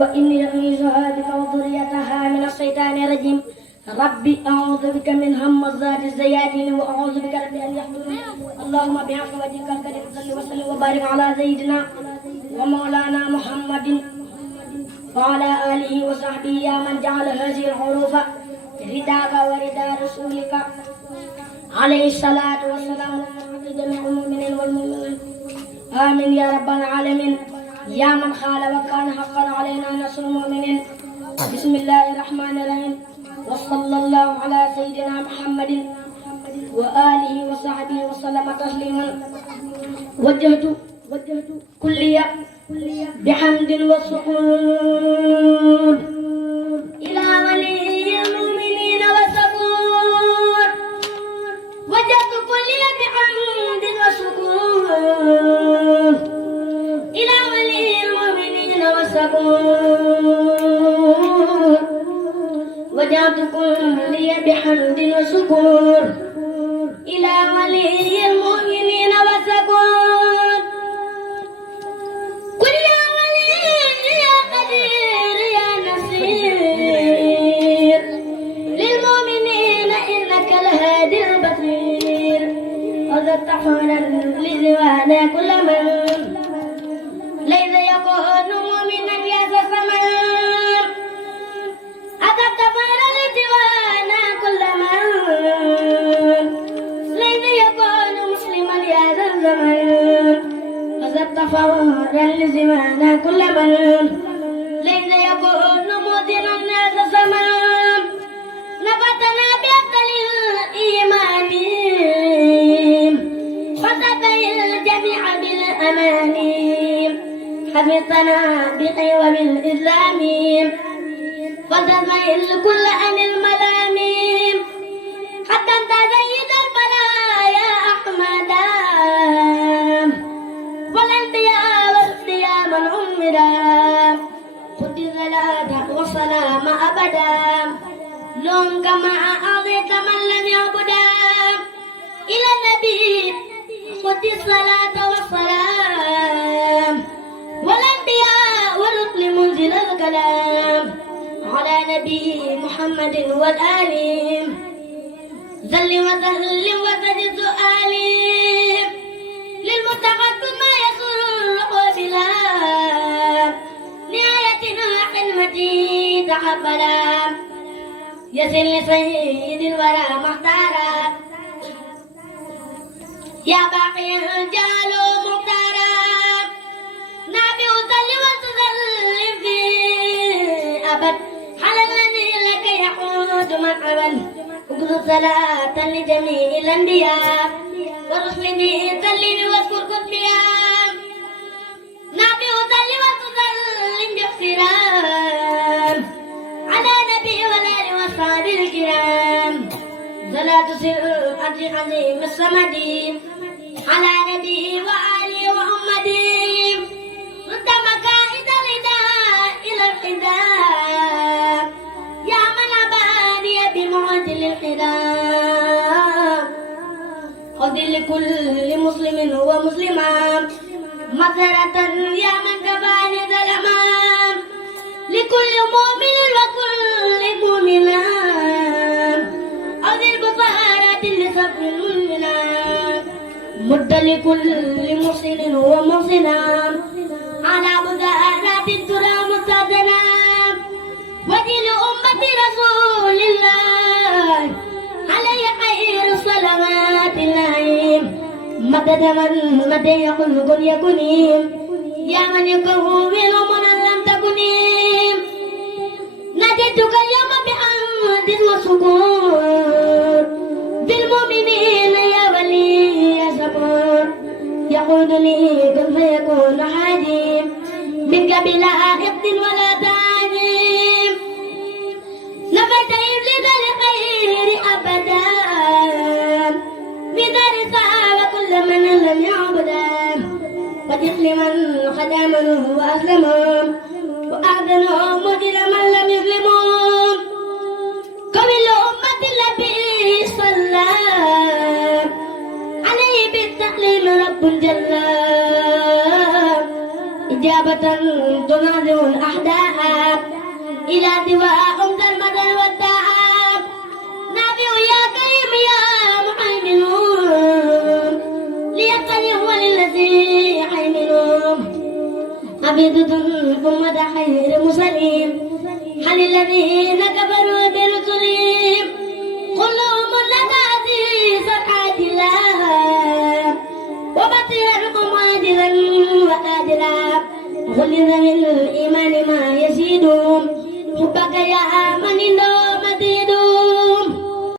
وإني أعيذها بك وذريتها من الشيطان الرجيم ربي أعوذ بك من همزات الشياطين وأعوذ بك رب أن يحضرون اللهم بحق وجهك الكريم صل وسلم وبارك على سيدنا ومولانا محمد وعلى آله وصحبه يا من جعل هذه الحروف رداك وردا رسولك عليه الصلاة والسلام جميع المؤمنين والمؤمنين آمين يا رب العالمين يا من خال وكان حقا علينا نصر المؤمنين بسم الله الرحمن الرحيم وصلى الله على سيدنا محمد وآله وصحبه وسلم تسليما وجهت كلي بحمد وسكون إلى ولي المؤمنين والسكون وجهت كلي بحمد وسكون إلى ولي المؤمنين والسكون وجهت كلي بحمد وسكون إلى ولي المؤمنين والسكون قل يا ولي يا قدير يا نصير للمؤمنين إنك الهادي البصير وذت حولا لزوانا كل من ليس يكون مؤمنا يا زمن أذبت فارا لزوانا كل من ليس يكون مسلما يا زمن أذبت فارا لزوانا كل من ليس يكون مؤذنا يا زمن نبتنا بأفضل الإيمان وتبين الجميع بالأمان حفظتنا بخير وبالإسلام فتزين الكل عن الملام حتى انت سيد البرايا أحمدا والأنبياء والصيام العمدا خذ الصلاة والسلام أبدا لهم كما أعطيت من لم يعبدا إلى النبي خذ الصلاة والسلام والأنبياء والرسل منزل الكلام على نبي محمد والآل صل وسلم وزد سؤالي للمتقد ما يسر بلا نهايتنا حلمتي تحبلا يسر لسيد الورى مختارا يا باقي الجال مختارا نبي صل وسلم في أبد على الذي لك يعود مرحبا وقل صلاة لجميع الأنبياء ورسله سلم واذكر قطبيا نبي صل وسلم باحترام على نبي والآل والصحب الكرام صلاة سر عظيم الصمد على نبي وآله وأمته رد مكائد الرداء إلى الحذاء يا من أباني بمعدل الحذاء خذ لكل مسلم ومسلمة مغفرة يا من كفاني ظلما لكل مؤمن وكل مؤمنة أذل بطهارة لصبر المؤمنة مد لكل محسن ومحسنة على مظاهرات الترى مستأذنة وجل أمة رسول الله عليه خير صلوات الله مدد من مدى يقول كن يكن يا من يكون من لم تكن نجدك اليوم بحمد وسكون بالمؤمنين يا ولي يا صبور يقول لي كن فيكون حاجي منك بلا حقد ولا تعجيب نفت إبليس لخير أبدا بدار صحابة كل من لم يعبدا وجعل من خدمه وأسلمهم وأعدنهم مدل من لم يسلمهم كمل أمة التي صلى عليه بالتعليم رب جل إجابة تنازع الأحداء إلى دواء ذا المدى والدعاء نافع يا كريم يا محيمن ليقني هو للذي عيمن عبيد ثم خير مسلم هل الذين كفروا برسلهم كلهم الذين عادلا وبطيرهم عادلا وآدلا غلظ من الإيمان ما يزيدهم حبك يا من